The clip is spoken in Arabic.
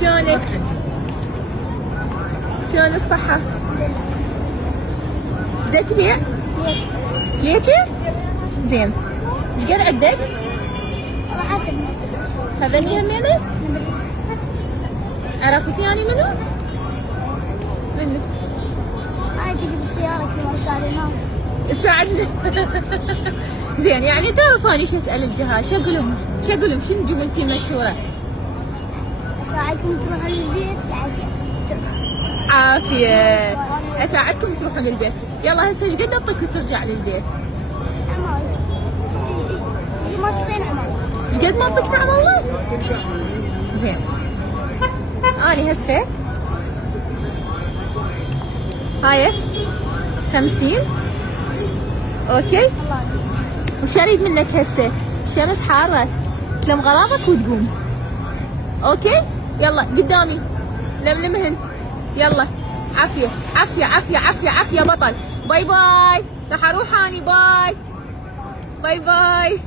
شلونك؟ شلون الصحة؟ ايش تبيع؟ كليتشي؟ زين. ايش قد عندك؟ والله حسب. هذني همينه؟ عرفتني يعني منو؟ منو؟ انا تجي بالسيارة كل ما اسال الناس. ساعدني. زين يعني تعرفوني شو اسال الجهاز، شو اقول لهم؟ شو اقول لهم؟ شنو جملتي المشهورة؟ اساعدكم تروحون البيت بعد. عافية. اساعدكم تروحون للبيت. يلا هسه ايش قد اعطيك وترجع للبيت؟ عمال. ما شطين عمال. ايش قد ما اعطيك نعم والله؟ زين. اني هسه هاي 50. اوكي؟ وش اريد منك هسه؟ الشمس حارة، تلم غراضك وتقوم. اوكي؟ يلا قدامي لملمهن. يلا عافية عافية عافية عافية عافية بطل. باي باي. راح اروح اني. باي باي باي.